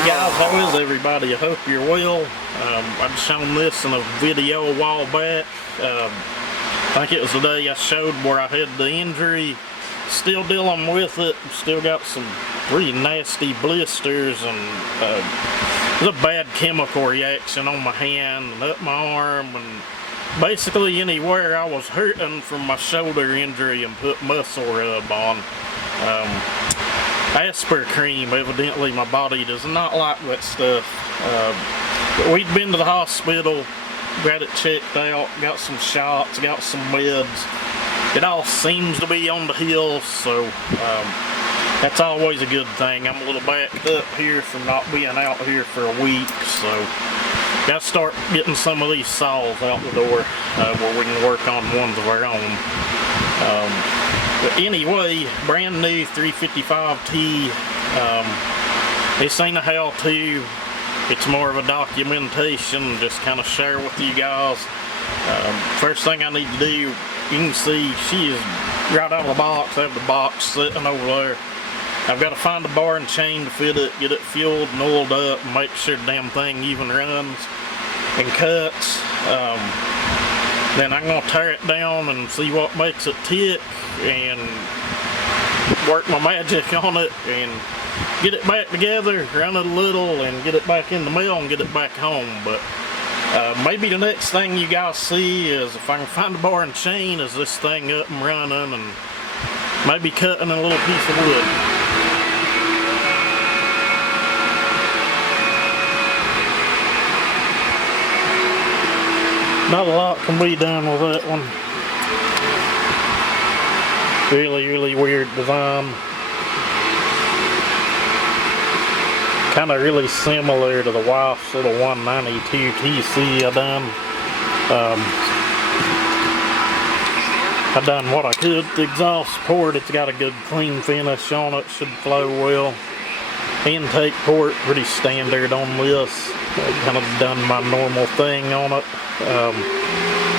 Hey guys, how is everybody? I hope you're well. I've shown this in a video a while back. I think it was the day I showed where I had the injury. Still dealing with it. Still got some pretty nasty blisters, and there's a bad chemical reaction on my hand and up my arm, and basically anywhere I was hurting from my shoulder injury and put muscle rub on. Asper cream, evidently my body does not like that stuff. But we'd been to the hospital, got it checked out, got some shots, got some meds. It all seems to be on the hill, so that's always a good thing. I'm a little backed up here from not being out here for a week, so gotta start getting some of these saws out the door where we can work on ones of our own. But anyway, brand new 355t. This ain't a how-to. It's more of a documentation, just kind of share with you guys. First thing I need to do, you can see she is right out of the box. I have the box sitting over there. I've got to find a bar and chain to fit it, get it fueled and oiled up, and make sure the damn thing even runs and cuts. Then I'm going to tear it down and see what makes it tick and work my magic on it and get it back together, run it a little, and get it back in the mill and get it back home. But maybe the next thing you guys see is, if I can find a bar and chain, is this thing up and running, and maybe cutting a little piece of wood. Not a lot can be done with that one. Really weird design. Kind of really similar to the wife's little 192 TC I done. I done what I could with the exhaust port. It's got a good clean finish on it, should flow well. Intake port, pretty standard on this. I kind of done my normal thing on it.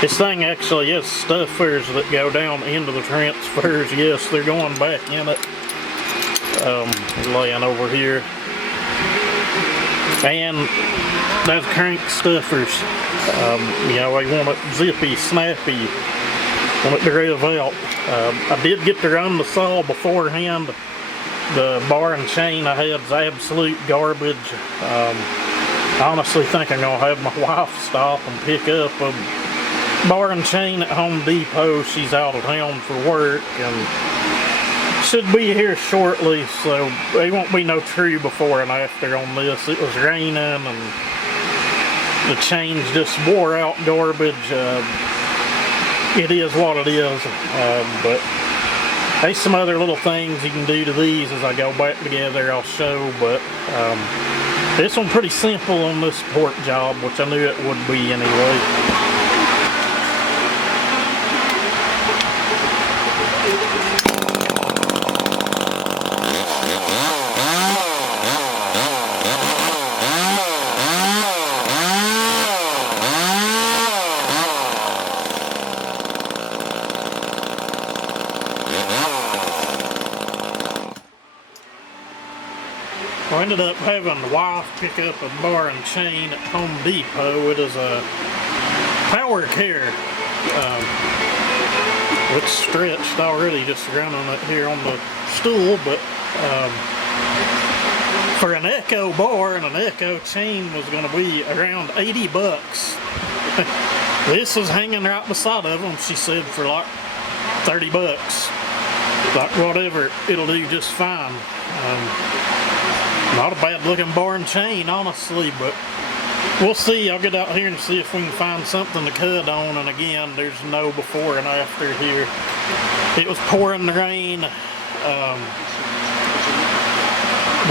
This thing actually has stuffers that go down into the transfers. Yes, they're going back in it. Laying over here. And those crank stuffers. You know, they want it zippy, snappy. Want it to rev out. I did get to run the saw beforehand. The bar and chain I had is absolute garbage. I honestly think I'm going to have my wife stop and pick up a bar and chain at Home Depot. She's out of town for work and should be here shortly, so there won't be no true before and after on this. It was raining and the chains just wore out garbage. It is what it is, but there's some other little things you can do to these as I go back together. I'll show, but this one's pretty simple on this port job, which I knew it would be anyway. I ended up having the wife pick up a bar and chain at Home Depot. It is a Power Care. It's stretched already just running it here on the stool, but for an Echo bar and an Echo chain was going to be around 80 bucks. This is hanging right beside of them, she said, for like 30 bucks. Like whatever, it'll do just fine. Not a bad looking bar and chain, honestly, but we'll see. I'll get out here and see if we can find something to cut on. And again, there's no before and after here. It was pouring rain. The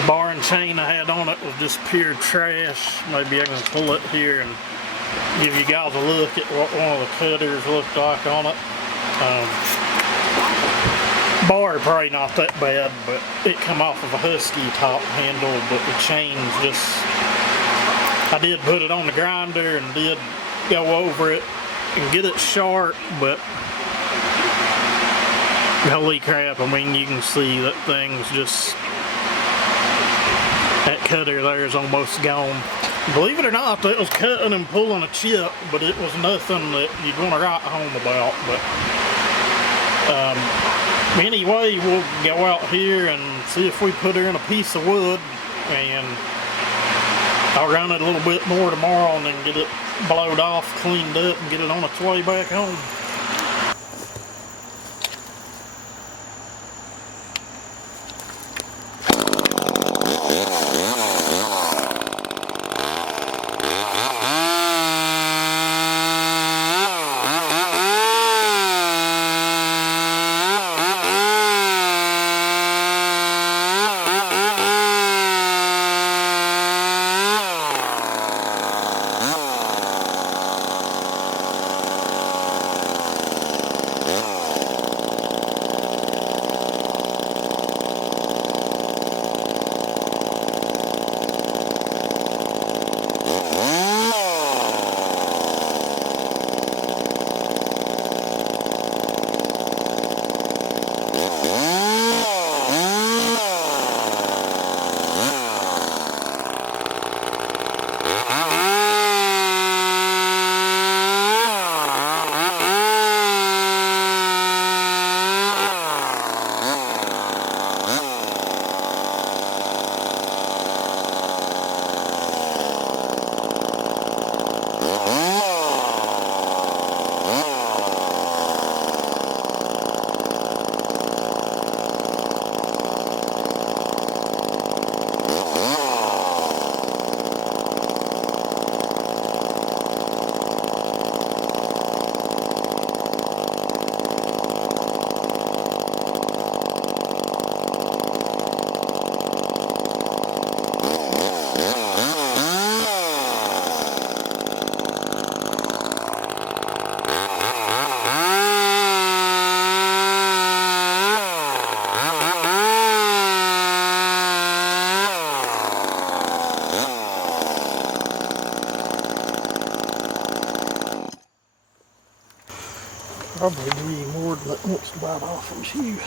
bar and chain I had on it was just pure trash. Maybe I can pull it here and give you guys a look at what one of the cutters looked like on it. Bar probably not that bad, but it come off of a Husky top handle, but the chains just, I did put it on the grinder and did go over it and get it sharp, but holy crap, I mean, you can see that thing's just That cutter there is almost gone. Believe it or not, it was cutting and pulling a chip, but it was nothing that you'd want to write home about. But anyway, we'll go out here and see if we put her in a piece of wood, and I'll run it a little bit more tomorrow and then get it blowed off, cleaned up, and get it on its way back home. Probably do you more than it wants to bite off from you.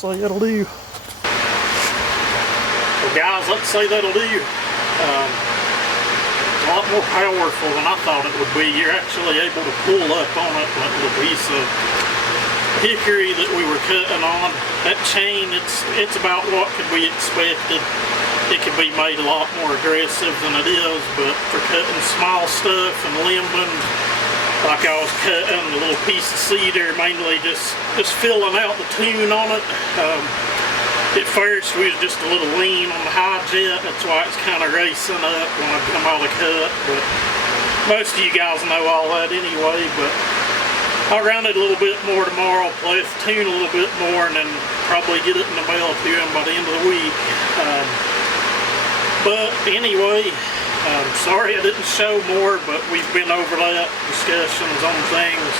Say that'll do. Well guys, let's say that'll do. It's a lot more powerful than I thought it would be. You're actually able to pull up on it like the piece of hickory that we were cutting on. That chain, it's about what could be expected. It could be made a lot more aggressive than it is, but for cutting small stuff and limbing, like I was cutting a little piece of cedar, mainly just filling out the tune on it. At first we was just a little lean on the high jet, that's why it's kind of racing up when I come out of cut, but most of you guys know all that anyway. But I'll run it a little bit more tomorrow, play with the tune a little bit more, and then probably get it in the mail to him by the end of the week. But anyway, sorry I didn't show more, but we've been over that, discussions on things.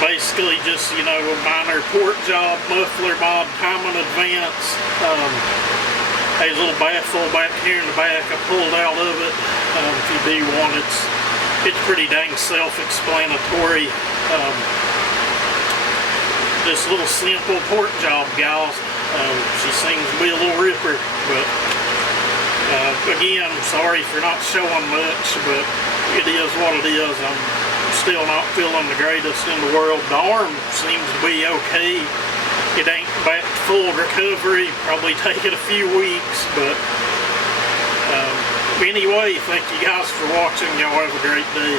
Basically just, you know, a minor port job, muffler mod, time in advance. a little baffle back here in the back. I pulled out of it. If you do one, it's pretty dang self-explanatory. This little simple port job, guys. She seems to be a little ripper, but again, sorry for not showing much, but it is what it is. I'm still not feeling the greatest in the world. The arm seems to be okay. It ain't back to full recovery. Probably take it a few weeks, but anyway, thank you guys for watching. Y'all have a great day.